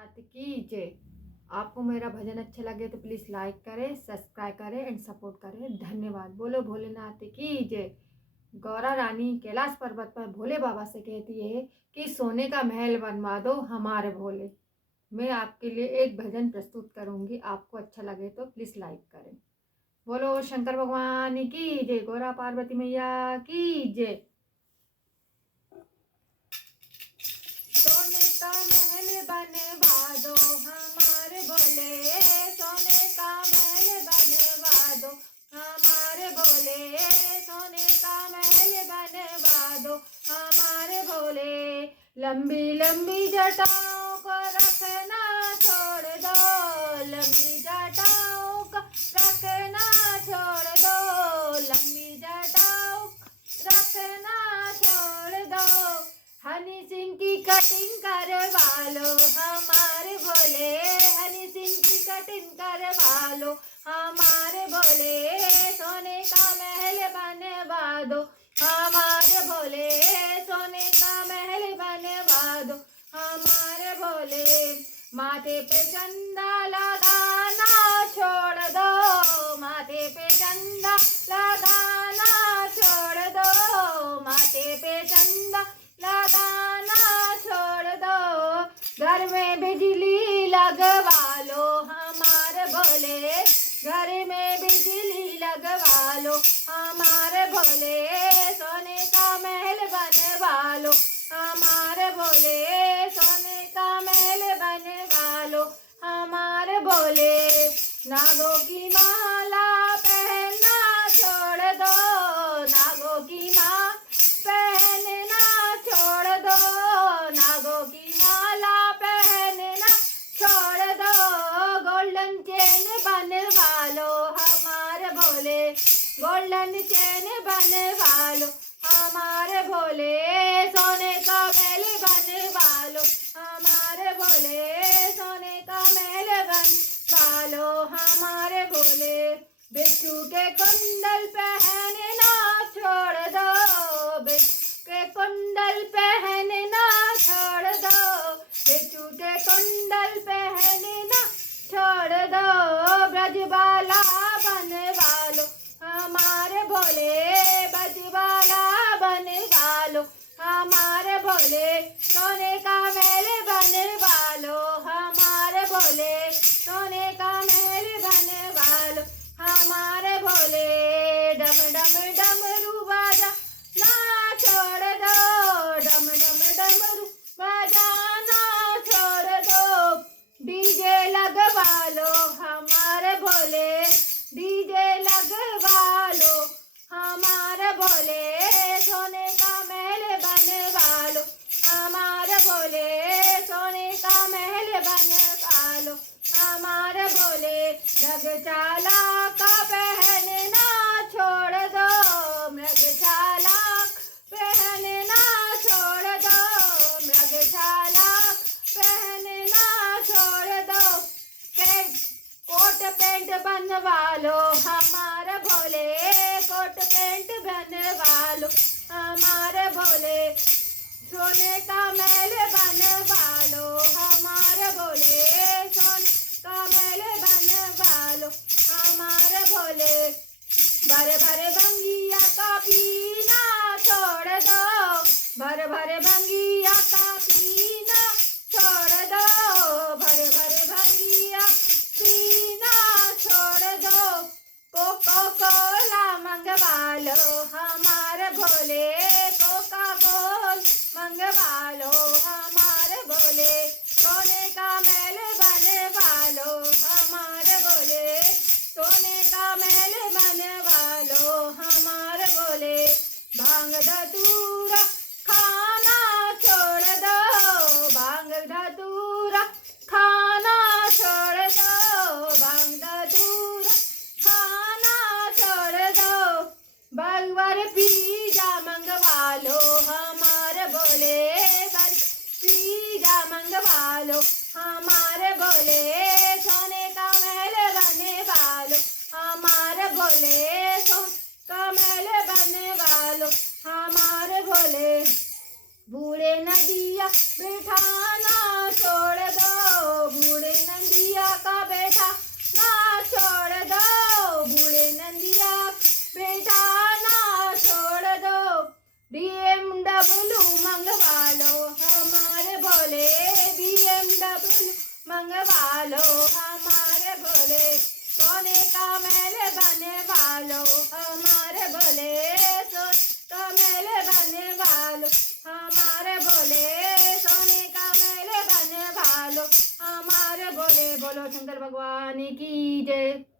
भोलेनाथ की जय। आपको मेरा भजन अच्छा लगे तो प्लीज़ लाइक करें, सब्सक्राइब करें एंड सपोर्ट करें। धन्यवाद। बोलो भोलेनाथ की जय। गौरा रानी कैलाश पर्वत पर भोले बाबा से कहती है कि सोने का महल बनवा दो हमारे भोले। मैं आपके लिए एक भजन प्रस्तुत करूंगी, आपको अच्छा लगे तो प्लीज़ लाइक करें। बोलो शंकर भगवान की जय, गौरा पार्वती मैया की जय। सोने का महल बनवा दो हमारे भोले, सोने का महल बनवा दो हमारे भोले, सोने का महल बनवा दो हमारे भोले। लंबी लंबी जटाओं को रखना छोड़ दो, लंबी जटाओं को रखना छोड़ दो, लंबी जटाओं रखना छोड़ दो। हनी सिंह की कटिंग करवा लो हमारे भोले, हनी सिंह की कटिंग करवा लो हमारे भोले, सोने का महल बनवा दो हमारे भोले, सोने का महल बनवा दो हमारे भोले। माथे पे चंदा लगाना छोड़ दो, माथे पे चंदा लगाना छोड़ दो, माथे पे चंदा लगाना छोड़ दो। घर में बिजली लगवा लो हमारे भोले, घर में बिजली लगवा लो हमारे भोले, सोने का महल बनवा लो हमारे भोले, सोने का महल बनवा लो हमारे भोले। नागों की माला पहनना छोड़ दो, नागों की माला पहनना छोड़ दो, नागों की माला पहनना छोड़ दो। गोल्डन चेन बनवा लो हमारे भोले, गोल्डन चेन बनवा लो हमारे भोले, सोने का महल बनवा लो हमारे भोले, सोने का महल बनवा लो हमारे भोले। बिच्छू के कुंडल पहनना छोड़ दो, बिच्छू के कुंडल पहनना छोड़ दो, बिच्छू के कुंडल पहनना छोड़ दो। ब्रजबाला बनवा लो हमारे भोले, ब्रजबाला बनवा लो हमारे भोले, सोने का महल बनवा लो हमारे भोले, सोने का महल बनवा लो हमारे भोले। डम डम डमरू बाजा ना छोड़ दो, डम डम डमरू बजाना छोड़ दो। डीजे लगवा लो हमारे भोले, डीजे लगवा लो हमारे भोले, सोने का महल बनवा लो हमारे भोले, सोने का महल बनवा लो हमारे भोले। मृगशाला का पहनना छोड़ दो, मृगशाला पहनना छोड़ दो, मृगशाला पहनना छोड़ दो। कोट पैंट बनवा लो हमारे भोले, कोट पैंट बनवा लो हमारे भोले, सोने का महल बनवा लो हमारे भोले, सोने का महल बनवा लो हमारे भोले। भरे भरे भंगिया का पीना छोड़ दो, भरे भरे भंगिया का पीना छोड़ दो, भरे भरे भंगिया पीना छोड़ दो। कोका कोला मंगवा लो हमारे भोले, कोका कोला मंगवा लो हमारे भोले, सोने का महल बनवा लो हमारे भोले, सोने का महल बनवा लो हमारे भोले। भांग धतूरा खाना छोड़ दो, भांग धतूरा खाना छोड़ दो, भांग धतूरा खाना छोड़ दो। बर्गर पिज्जा मंगवा लो हमारे भोले, पिज्जा मंगवा लो हमारे भोले, सोने का महल बनवा लो हमारे भोले, सोने का महल बनवा लो हमारे भोले। बूढ़े नदिया बिठाना छोड़ दो, बोले BMW मंगवा लो हमारे बोले, सोने का महल बनवा लो हमारे बोले, सोने का महल बनवा लो हमारे बोले, सोने का महल बनवा लो हमारे बोले। बोलो शंकर भगवान की जय।